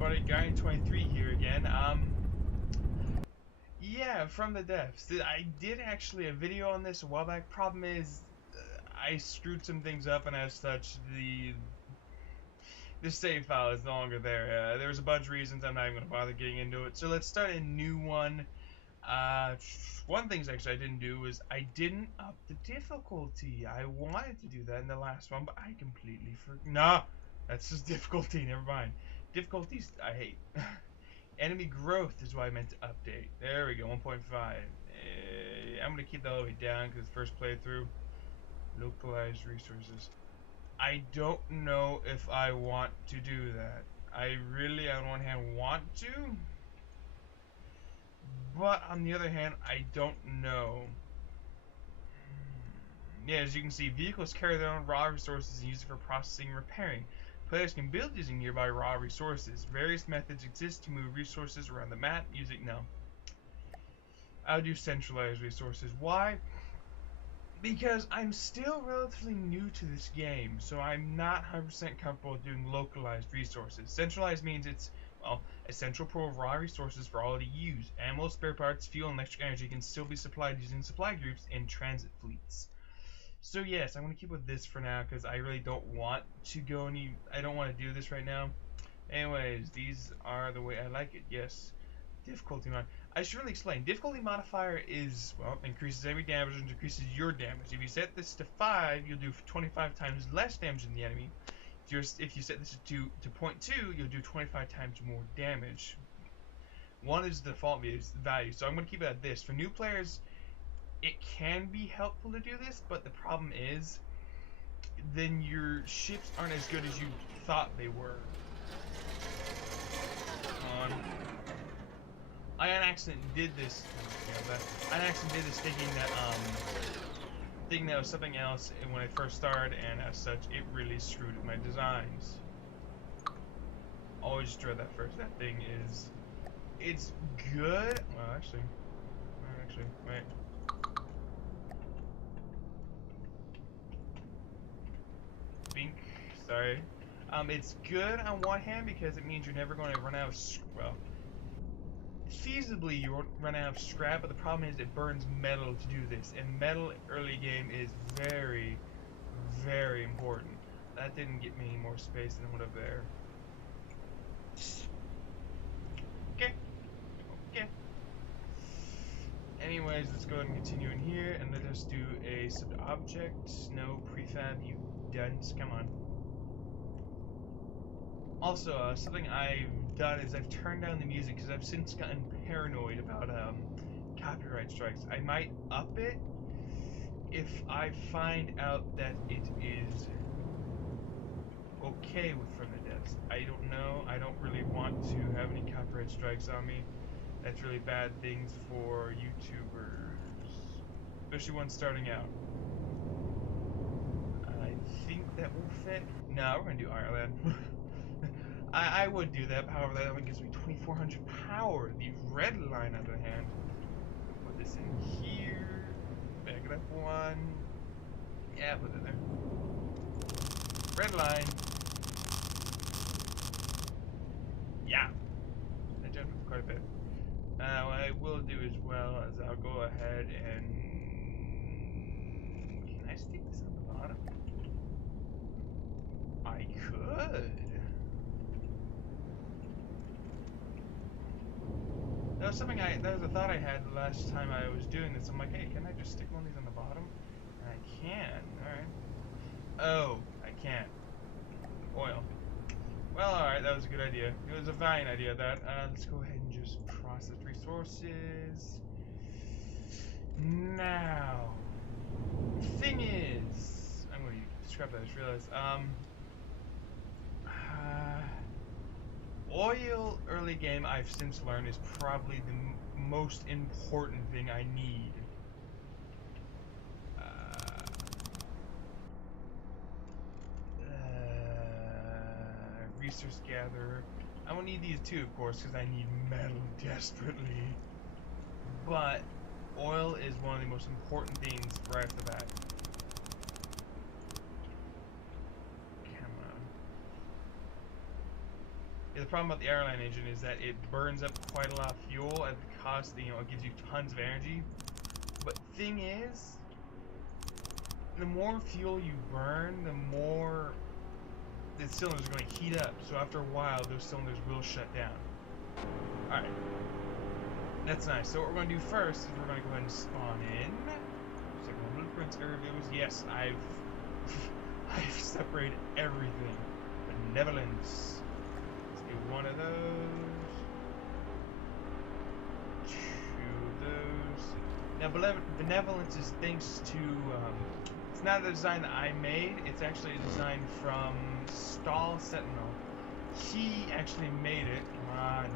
everybody, Guy23 here again. Yeah, from the depths. I did actually a video on this a while back. Problem is, I screwed some things up, and as such, the save file is no longer there. There's a bunch of reasons. I'm not even gonna bother getting into it. So let's start a new one. One of the things actually I didn't do was I didn't up the difficulty. I wanted to do that in the last one, but I completely forgot. Nah, that's just difficulty. Never mind. Difficulties I hate. Enemy growth is what I meant to update. There we go, 1.5. I'm going to keep that all the way down because first playthrough. Localized resources. I don't know if I want to do that. I really, on one hand, want to. But on the other hand, I don't know. Yeah, as you can see, vehicles carry their own raw resources and use it for processing and repairing. Players can build using nearby raw resources. Various methods exist to move resources around the map using... No. I'll do centralized resources. Why? Because I'm still relatively new to this game, so I'm not 100% comfortable doing localized resources. Centralized means it's, well, a central pool of raw resources for all to use. Ammo, spare parts, fuel, and electric energy can still be supplied using supply groups and transit fleets. So yes, I'm going to keep with this for now because I really don't want to go any... I don't want to do this right now. Anyways, these are the way I like it. Yes. Difficulty mod. I should really explain. Difficulty modifier is, well, increases every damage and decreases your damage. If you set this to 5, you'll do 25 times less damage than the enemy. If you set this to 0.2, you'll do 25 times more damage. 1 is the default value, so I'm going to keep it at this. For new players, it can be helpful to do this, but the problem is, then your ships aren't as good as you thought they were. Come on. I on accident did this. I on accident did this thinking that was something else when I first started, and as such, it really screwed with my designs. Always dread that first. That thing is, it's good. Well, actually, wait. Bink. Sorry. It's good on one hand because it means you're never going to run out of, well, feasibly you won't run out of scrap, but the problem is it burns metal to do this, and metal early game is very, very important. That didn't get me any more space than what up there. Okay. Anyways, let's go ahead and continue in here, and let us do a sub-object. No prefab, you dunce. Come on. Also, something I've done is I've turned down the music because I've since gotten paranoid about copyright strikes. I might up it if I find out that it is okay with From the Depths. I don't know. I don't really want to have any copyright strikes on me. That's really bad things for YouTubers, especially ones starting out. I think that will fit. No, we're gonna do Ireland. I would do that, however, that only gives me 2,400 power. The red line, on the other hand, put this in here, back it up 1. Yeah, put it there. Red line. Yeah. I jumped up quite a bit. What I will do as well is I'll go ahead and... Can I stick this on the bottom? I could. That was a thought I had the last time I was doing this. I'm like, hey, can I just stick one of these on the bottom? And I can. Alright. Oh, I can't. Oil. Well, alright, that was a good idea. It was a fine idea, that. Let's go ahead and just process resources. Now, thing is, I'm going to scrap that, I just realized. Oil early game, I've since learned, is probably the most important thing I need. Resource gatherer. I won't need these too, of course, because I need metal desperately. But oil is one of the most important things right off the bat. Yeah, the problem about the airline engine is that it burns up quite a lot of fuel at the cost, you know, it gives you tons of energy. But thing is, the more fuel you burn, the more the cylinders are going to heat up. So after a while, those cylinders will shut down. Alright. That's nice. So what we're going to do first is we're going to go ahead and spawn in. Check my blueprints, reviews. Yes, I've separated everything. Benevolence. Let's do one of those. Two of those. Now, benevolence is thanks to, it's not a design that I made. It's actually a design from Stall Sentinel. He actually made it. Come on.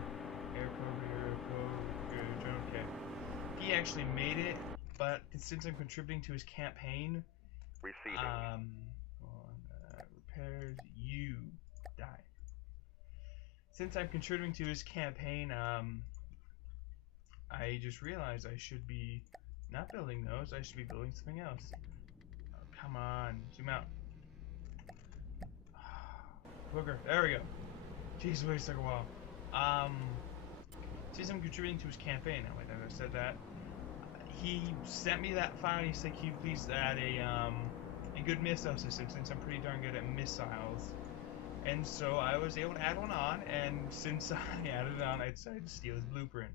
Okay. He actually made it, but since I'm contributing to his campaign, repairs, you die. Since I'm contributing to his campaign, I just realized I should be not building those. I should be building something else. Oh, come on, zoom out. Booger, there we go. Jeez, it took a while. Since I'm contributing to his campaign, now wait, I said that. He sent me that file and he said, can you please add a good missile system since I'm pretty darn good at missiles. And so I was able to add one on, and since I added it on, I decided to steal his blueprint.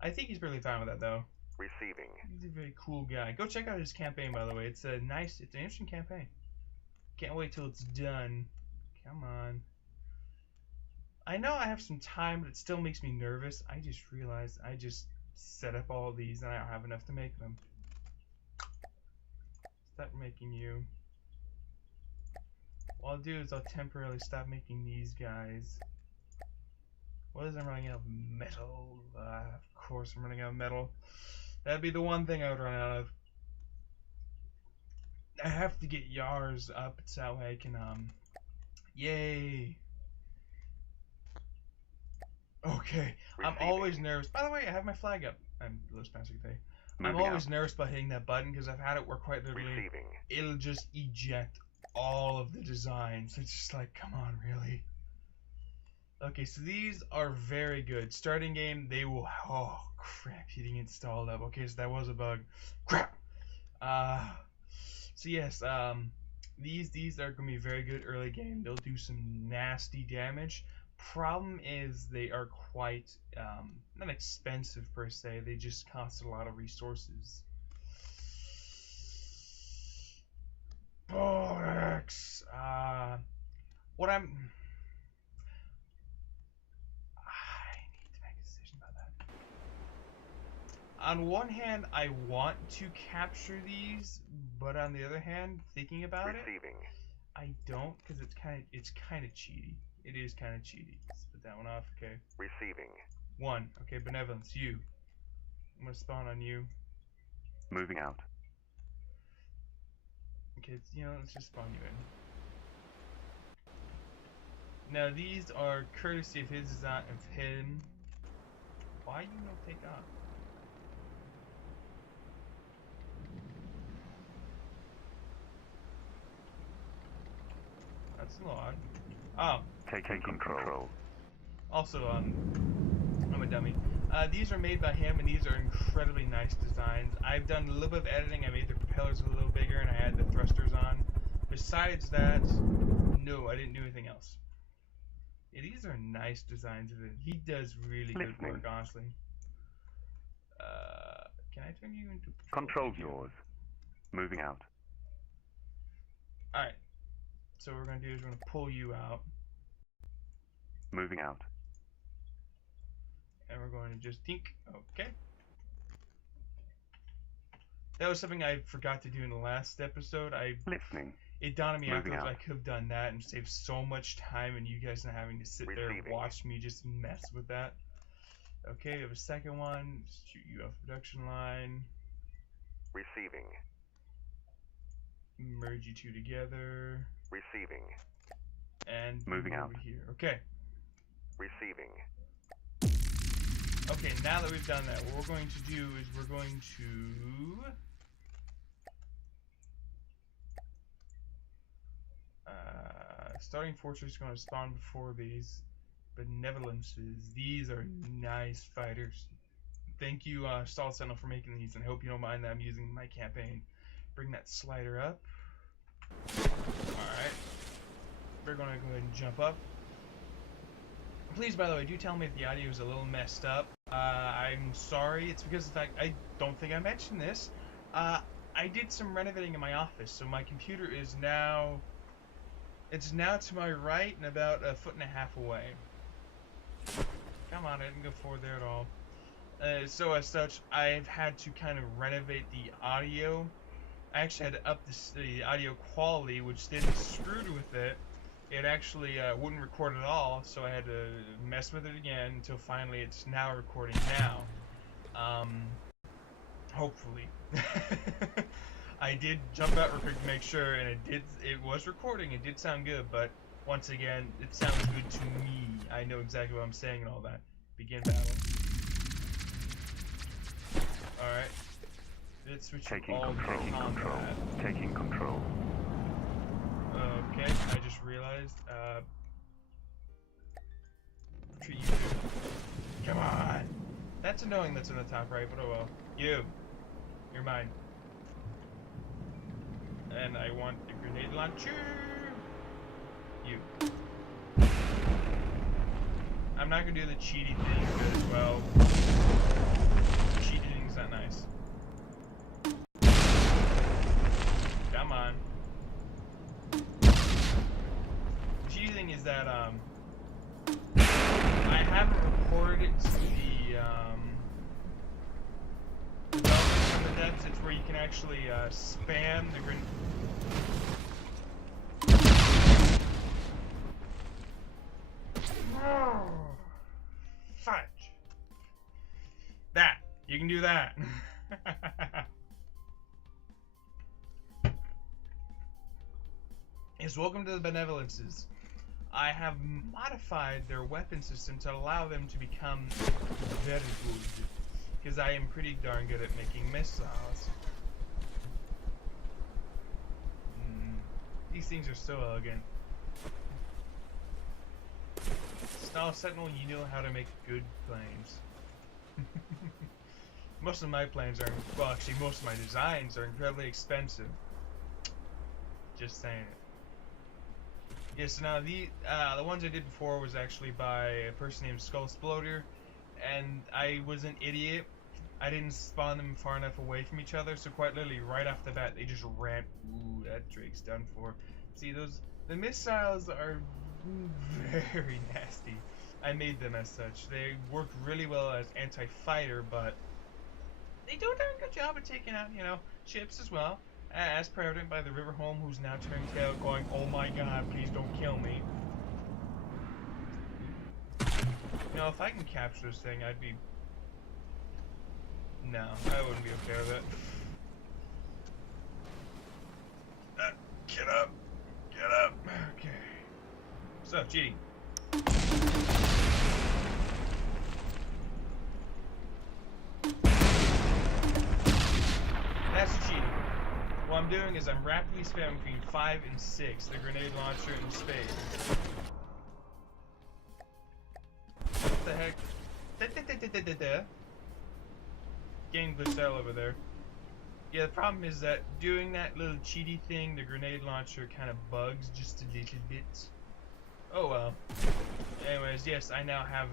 I think he's really fine with that though. Receiving. He's a very cool guy. Go check out his campaign, by the way. It's an interesting campaign. Can't wait till it's done. Come on. I know I have some time, but it still makes me nervous. I just realized I just set up all these and I don't have enough to make them. Stop making you. What I'll do is I'll temporarily stop making these guys. What is I'm running out of metal? Of course I'm running out of metal. That'd be the one thing I would run out of. I have to get Yars up so that way I can, yay. Okay, I'm always nervous. By the way, I have my flag up. I'm a little spastic today. I'm always nervous about hitting that button because I've had it work quite literally. It'll just eject all of the designs. It's just like, come on, really? Okay, so these are very good. Starting game, they will. Oh crap! Hitting installed up. Okay, so that was a bug. Crap. So yes, these are gonna be very good early game. They'll do some nasty damage. Problem is they are quite not expensive per se. They just cost a lot of resources. Borax. What I need to make a decision about that. On one hand, I want to capture these, but on the other hand, thinking about it, I don't, because it's kind of cheaty. It is kind of cheaty. Let's put that one off. Okay. Receiving. One. Okay, benevolence. You. I'm gonna spawn on you. Moving out. Okay, let's just spawn you in. Now these are courtesy of his design of him. Why you don't take off? That's a lot. Oh. Taking control. Also, I'm a dummy. These are made by him, and these are incredibly nice designs. I've done a little bit of editing. I made the propellers a little bigger, and I had the thrusters on. Besides that, no, I didn't do anything else. Yeah, these are nice designs of it. He does really good work, honestly. Can I turn you into control? Yours. Moving out. Alright. So what we're going to do is we're going to pull you out. Moving out. And we're going to just think. Okay. That was something I forgot to do in the last episode. Listening. It dawned on me afterwards I could have done that and saved so much time and you guys not having to sit there and watch me just mess with that. Okay, we have a second one. Shoot you off the production line. Receiving. Merge you two together. Receiving. And moving out. Over here. Okay. Receiving. Okay, now that we've done that, what we're going to do is we're going to starting fortress is going to spawn before these Benevolences. These are nice fighters. Thank you, Stall Sentinel, for making these, and I hope you don't mind that I'm using my campaign. Bring that slider up. Alright. We're gonna go ahead and jump up. Please, by the way, do tell me if the audio is a little messed up. I'm sorry. It's because of the fact I don't think I mentioned this. I did some renovating in my office, so my computer is now... It's now to my right and about 1.5 feet away. Come on, I didn't go forward there at all. So as such, I've had to kind of renovate the audio. I actually had to up the audio quality, which didn't screw with it. It actually wouldn't record at all, so I had to mess with it again until finally it's now recording now. Hopefully. I did jump out real quick to make sure, and it was recording. It did sound good, but once again, it sounds good to me. I know exactly what I'm saying and all that. Begin battle. Alright. Let's switch Taking all control. to combat. Taking control. Okay, I just realized, treat you two. Come on! That's annoying that's in the top right, but oh well. You're mine. And I want the grenade launcher! You. I'm not gonna do the cheaty thing because, well, cheating's not nice. Come on. The cheaty thing is that, I haven't recorded it to the, development from the depths. It's where you can actually, spam the grenade. Oh, fudge. That. You can do that. Yes, welcome to the Benevolences. I have modified their weapon system to allow them to become very good. Because I am pretty darn good at making missiles. These things are so elegant. Stall Sentinel, you know how to make good planes. Most of my planes are, well, actually most of my designs are incredibly expensive. Just saying it. Yeah, so now the ones I did before was actually by a person named Skull Exploder, and I was an idiot. I didn't spawn them far enough away from each other, so quite literally right off the bat they just ran. Ooh, that Drake's done for. See, the missiles are very nasty. I made them as such. They work really well as anti-fighter, but they do a darn good job of taking out, ships as well. As per evident by the River Home, who's now turning tail, going, "Oh my God, please don't kill me." If I can capture this thing, I'd be. No, I wouldn't be okay with it. Get up! Get up! Okay. So, cheating. That's cheating. What I'm doing is I'm rapidly spamming between 5 and 6, the grenade launcher and space. What the heck? Getting glitched out over there. Yeah, the problem is that doing that little cheaty thing, the grenade launcher kind of bugs just a little bit. Oh well. Anyways, yes, I now have...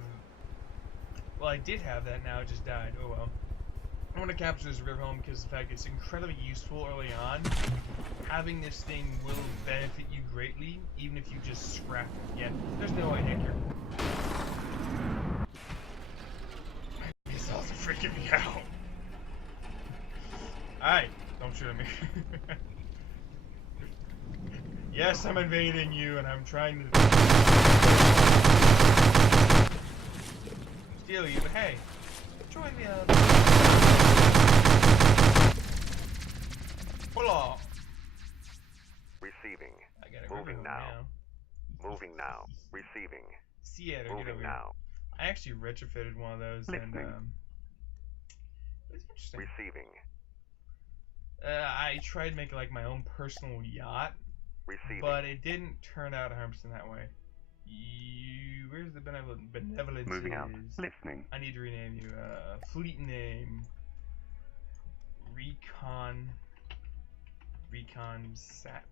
Well, I did have that, now it just died. Oh well. I want to capture this river home because the fact it's incredibly useful early on. Having this thing will benefit you greatly, even if you just scrap it. Yeah, there's no way, Hector. My missiles are freaking me out. Alright, don't shoot at me. Yes, I'm invading you, and I'm trying to steal you, but hey, join me up. Pull off. Receiving. I gotta Moving now. Moving now. Receiving. Sierra, Moving now. I actually retrofitted one of those, and it was interesting. Receiving. I tried to make like my own personal yacht, Receiving. but it didn't turn out 100% that way. Where's the benevolence? Moving out. Listening. I need to rename you. Fleet name. Recon Sat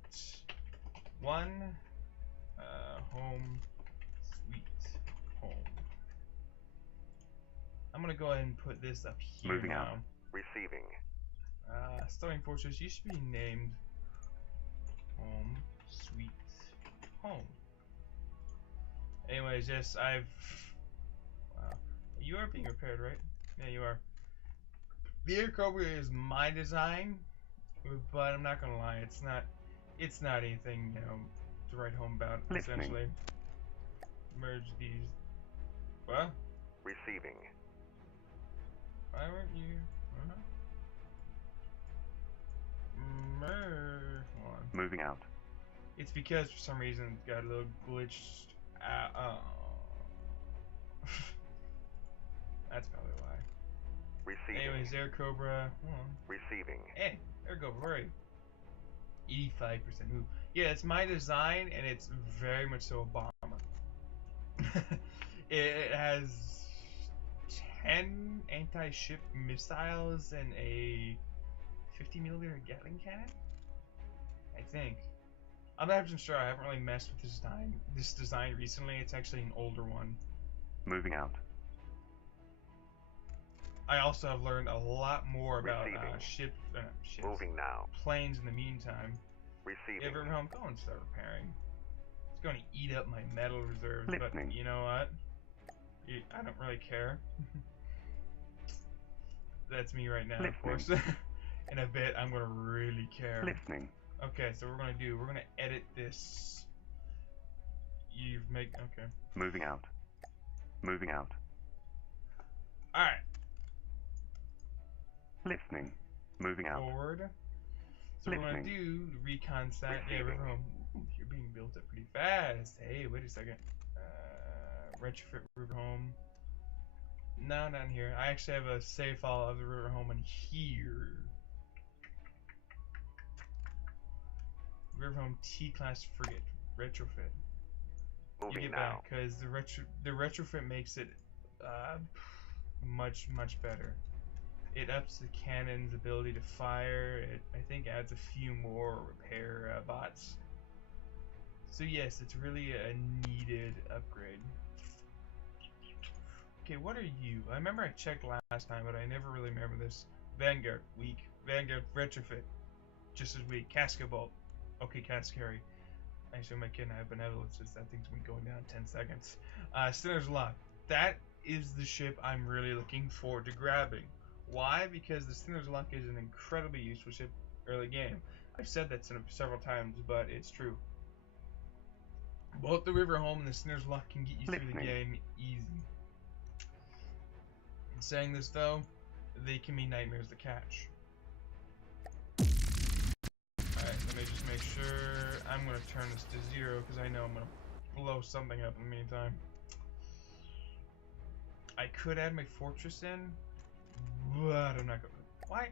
1. Home Sweet Home. I'm gonna go ahead and put this up here Moving now. out. Receiving. Starting Fortress used to be named Home Sweet Home. Anyways, yes, wow. You are being repaired, right? Yeah, you are. The Air Cobra is my design, but I'm not gonna lie, it's not anything, to write home about, Listening. essentially. Merge these. What? Receiving. Why weren't you? Hold on. Moving out. It's because for some reason it got a little glitched. That's probably why. Receiving. Anyways, Air Cobra. Hold on. Receiving. Hey, Air Cobra, where are you? 85%. Ooh. Yeah, it's my design, and it's very much so a bomber. It has 10 anti-ship missiles and a 50mm Gatling cannon, I think. I'm not even sure. I haven't really messed with this design recently. It's actually an older one. Moving out. I also have learned a lot more about ships, Moving now. planes in the meantime. Receiving. Every home, go and start repairing. It's going to eat up my metal reserves, Listening. but you know what? I don't really care. That's me right now, Listening. of course. In a bit, I'm going to really care. Listening. Okay, so we're going to edit this. Okay. Moving out. Moving out. Alright. Listening. Moving out. Forward. So we're going to do recon stat. Yeah, Receiving. River Home. Ooh, you're being built up pretty fast. Hey, wait a second. Retrofit River Home. No, not in here. I actually have a save file of the River Home in here. River Home T-Class Frigate. Retrofit. Moving You get now. that, because the retrofit makes it much better. It ups the cannon's ability to fire. It, I think, adds a few more repair bots. So yes, it's really a needed upgrade. Okay, what are you? I remember I checked last time, but I never really remember this. Vanguard, weak. Vanguard, retrofit. Just as weak. Casca Bolt. Okay, Cascari. Actually, my kid and I have benevolence. That thing's been going down in 10 seconds. Sinner's Lock. That is the ship I'm really looking forward to grabbing. Why? Because the Sinner's Lock is an incredibly useful ship early game. I've said that several times, but it's true. Both the River Home and the Sinner's Lock can get you through the game easy. In saying this, though, they can be nightmares to catch. Alright, let me just make sure. I'm going to turn this to 0 because I know I'm going to blow something up in the meantime. I could add my fortress in, but I'm not going to. Why?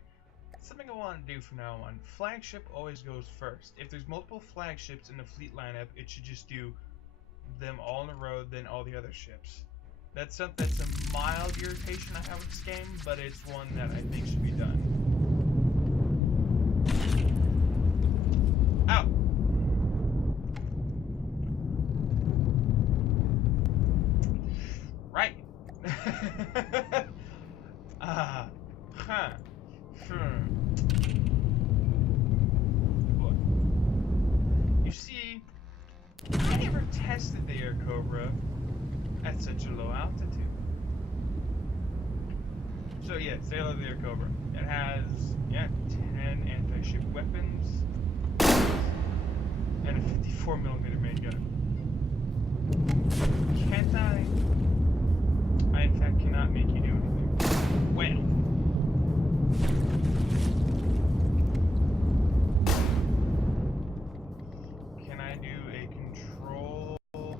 Something I want to do from now on. Flagship always goes first. If there's multiple flagships in the fleet lineup, it should just do them all in a row, then all the other ships. That's a mild irritation I have with this game, but it's one that I think should be done. Ow! Right. Look. You see, I never tested the Air Cobra at such a low altitude. So yeah, Sail of the Air Cobra. It has 10 anti-ship weapons and a 54mm main gun. Can't I in fact cannot make you do anything. Well. Can I do a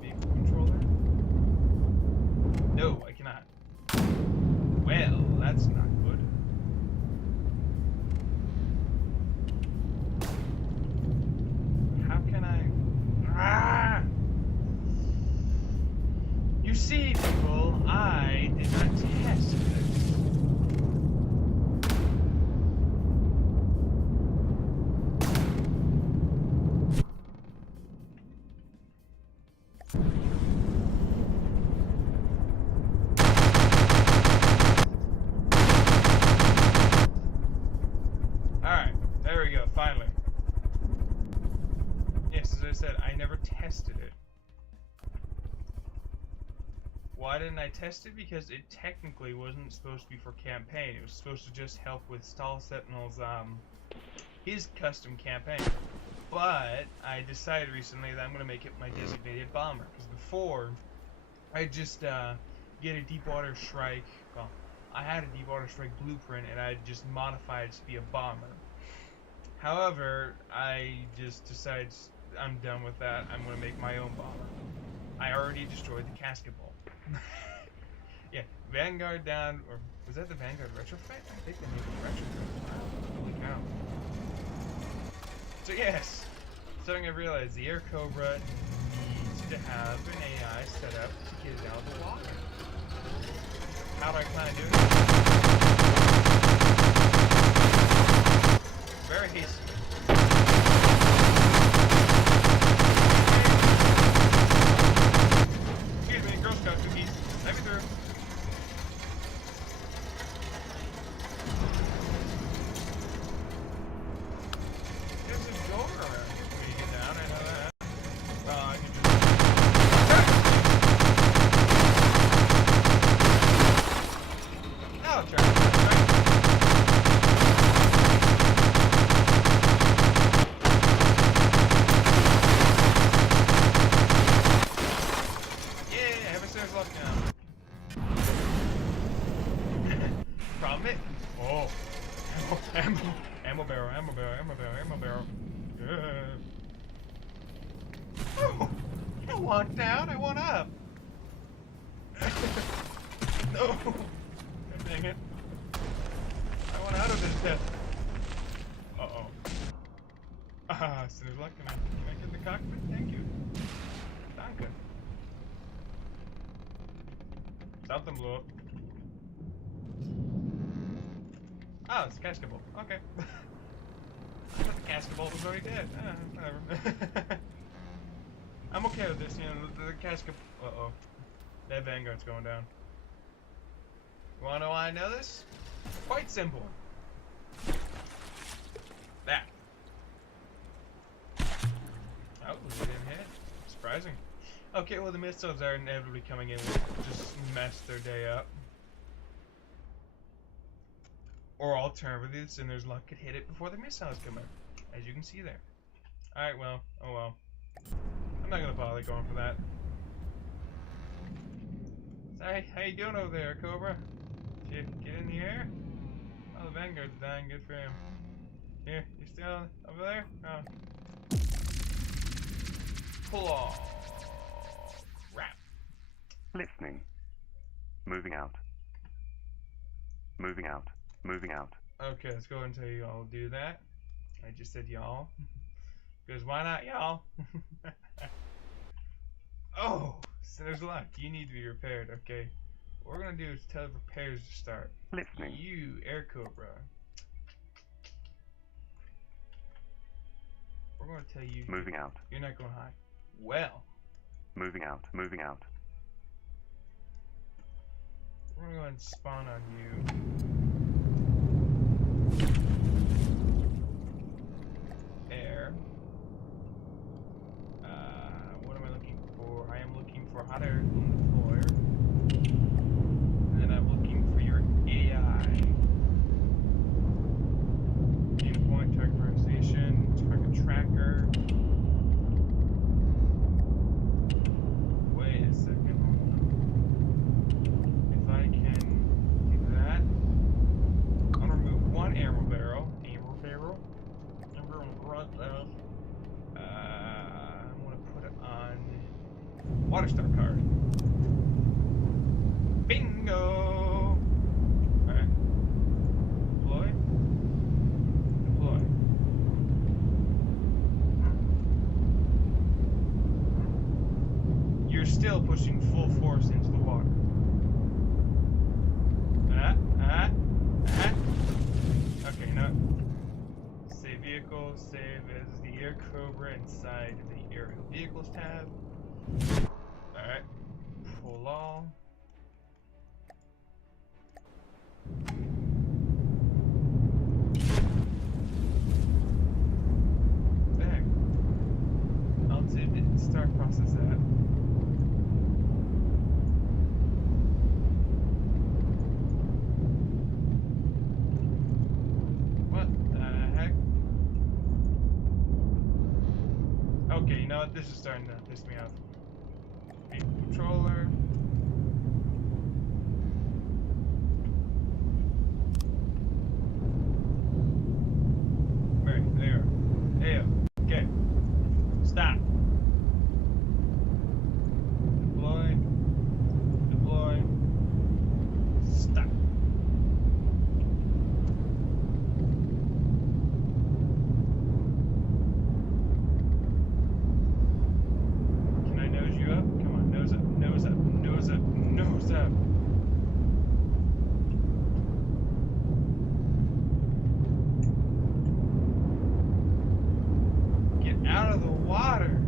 vehicle controller? No, I cannot. Well, that's not good. How can I... didn't I test it? Because it technically wasn't supposed to be for campaign. It was supposed to just help with Stall Sentinel's his custom campaign. But I decided recently that I'm gonna make it my designated bomber. Because before, I just get a Deepwater Strike. Well, I had a Deepwater Strike blueprint, and I just modified it to be a bomber. However, I just decided I'm done with that. I'm gonna make my own bomber. I already destroyed the casket bolt. Yeah, Vanguard down, or was that the Vanguard retrofit? I think they made it retrofit. Wow, holy cow. So yes, something I realized, the Air Cobra needs to have an AI set up to get it out of the water. How do I plan on doing it? Very hastily. Excuse me, Girl Scout cookies. Let me through. There's a door around here for me to get down, I know that. Well, I can just... Now try it, right? Yeah, have a serious luck now. Problem it? Oh. Ammo barrel, ammo barrel, ammo barrel, ammo barrel. Oh, I don't want down, I want up. No. Dang it. I want out of this death. Uh-oh. Ah, so there's luck. Can I get in the cockpit? Thank you. Danke. Something blew up. Oh, it's a casket bolt. Okay. I thought the casket bolt was already dead. Whatever. I'm okay with this, you know, the casket... Uh-oh. That Vanguard's going down. You wanna know why I know this? Quite simple. That. Oh, we didn't hit. Surprising. Okay, well the missiles are inevitably coming in and just mess their day up. Or alternatively, and there's luck could hit it before the missiles come in. As you can see there. Alright, well, oh well. I'm not gonna bother going for that. Hey, how you doing over there, Cobra? Did you get in the air? Oh, the Vanguard's dying. Good for him. Here, you still over there? Oh. Pull off. Wrap. Listening. Moving out. Moving out. Moving out. Okay, let's go ahead and tell you all do that. I just said y'all. Because why not y'all? Oh, so there's a lot. You need to be repaired. Okay. What we're going to do is tell the repairs to start. Listening. You, Air Cobra. We're going to tell you. Moving out. You're not going high. Well. Moving out. Moving out. We're going to go ahead and spawn on you. Air. What am I looking for? I am looking for hot air on the floor. And then I'm looking for your AI. Data point, target organization, target tracker. Wait a second. If I can do that, I'm gonna remove one ammo barrel. I'm gonna run out. I'm gonna put it on water star card. Bingo! Alright. Deploy. Deploy. You're still pushing full force into the water. Okay, no. Save vehicle, save as the Air Cobra inside the aerial vehicles tab. Alright. Pull all. There. I'll start process that. this is starting to piss me off. Vehicle controller. Right, there you are. Hey, okay. Stop. Deploy. Deploy. Stop. Can I nose you up? Come on, nose up, nose up, nose up, nose up. Get out of the water.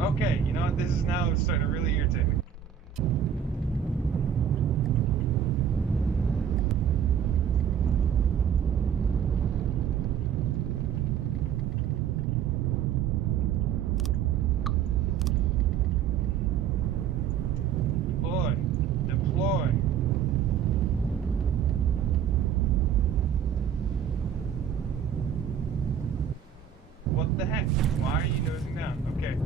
Okay, you know what? This is now starting to really irritate me. Deploy. Deploy. What the heck? Why are you nosing down? Okay.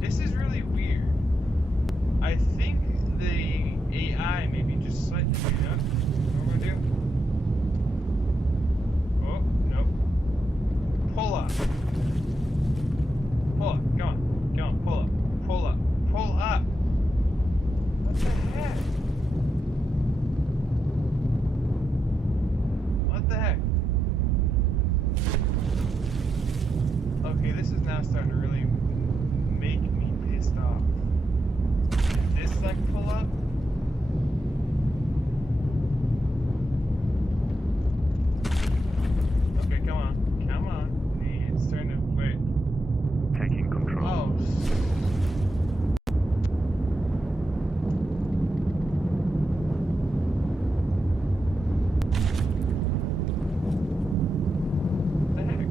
This is really weird. I think the AI maybe just slightly screwed up. What we're gonna do? Oh, nope. Pull up. Pull up. Come on. Come on. Pull up. Pull up. Pull up. What the heck? What the heck? Okay, this is now starting to really make me pissed off. Is this like pull up? Okay, come on. Come on. It's starting to wait. Taking control. Oh. What the heck?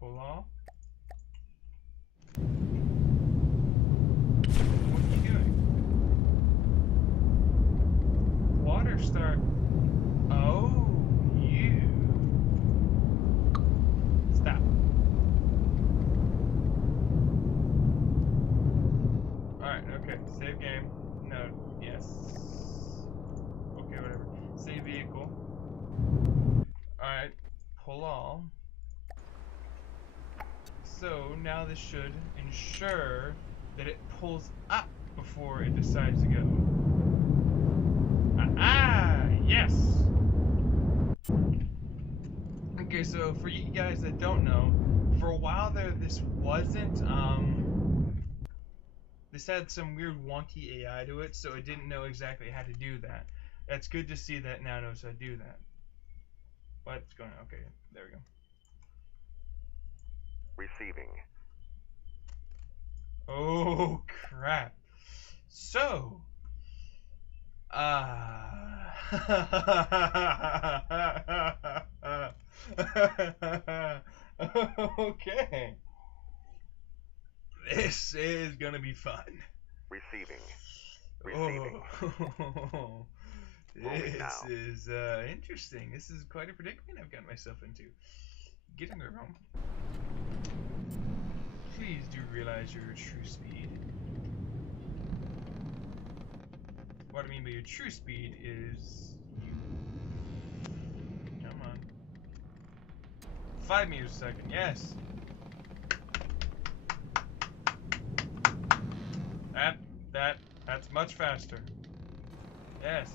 Pull off. What are you doing? Water start. Oh, you. Stop. Alright, okay. Save game. No, yes. Okay, whatever. Save vehicle. Alright. Pull all. So now this should ensure that it pulls up before it decides to go. Yes! Okay, so for you guys that don't know, for a while there this wasn't, this had some weird wonky AI to it, so it didn't know exactly how to do that. That's good to see that it now knows how to do that. What's going on? Okay, there we go. Receiving. Oh, crap. So, okay. This is gonna be fun. Receiving. Receiving. Oh, this is interesting. This is quite a predicament I've got myself into. Getting there wrong. Please do realize your true speed. What I mean by your true speed is you. Come on. 5 meters a second, yes. That's much faster. Yes.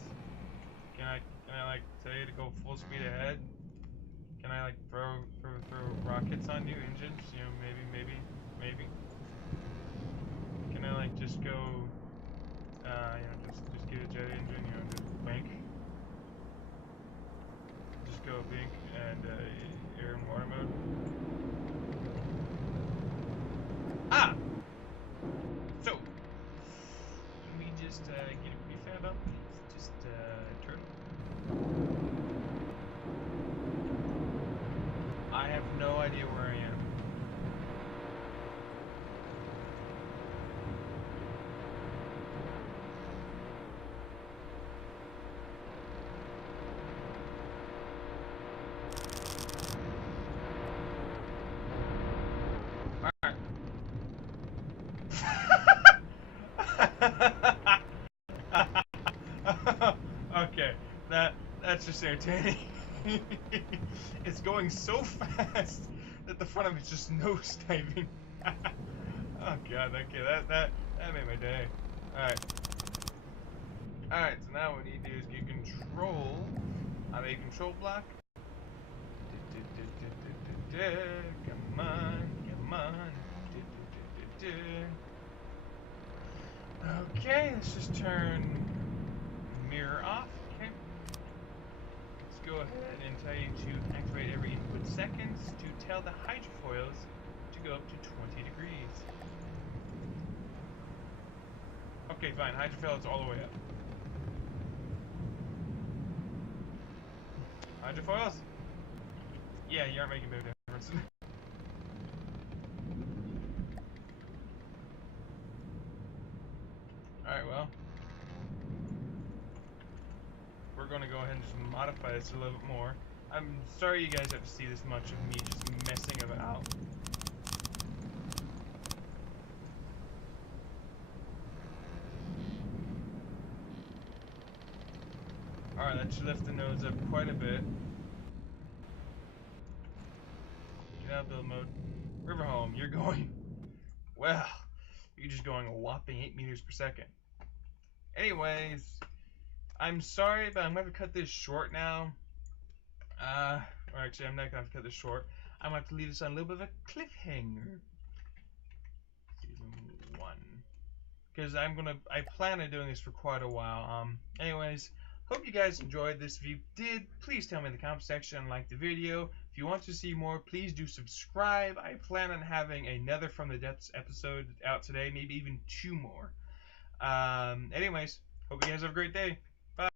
Can I like tell you to go full speed ahead? Can I like throw rockets on you, engines? You know, maybe. Can I like just go, you know, just get a jet engine, you know, just blink. Just go blink and air and water mode. Ah. So, can we just get a prefab up, please? Just turn. I have no idea where I am. Okay, that's just entertaining. It's going so fast that the front of it's just nosediving. Oh god, okay, that made my day. Alright, so now what we need to do is get control on a control block. Come on, come on. Okay, let's just turn mirror off. Okay. Let's go ahead and tell you to activate every input seconds to tell the hydrofoils to go up to 20 degrees. Okay, fine. Hydrofoils all the way up. Hydrofoils? Yeah, you aren't making a big difference. Alright, well. We're going to go ahead and just modify this a little bit more. I'm sorry you guys have to see this much of me just messing about. Alright, that should lift the nose up quite a bit. Get out of build mode. River home, you're going... Well, you're just going a whopping 8 meters per second. Anyways, I'm sorry, but I'm going to cut this short now. Or actually, I'm not going to have to cut this short. I'm going to have to leave this on a little bit of a cliffhanger. Season 1. Because I plan on doing this for quite a while. Anyways, hope you guys enjoyed this. If you did, please tell me in the comment section and like the video. If you want to see more, please do subscribe. I plan on having another From the Depths episode out today, maybe even 2 more. Anyways, hope you guys have a great day.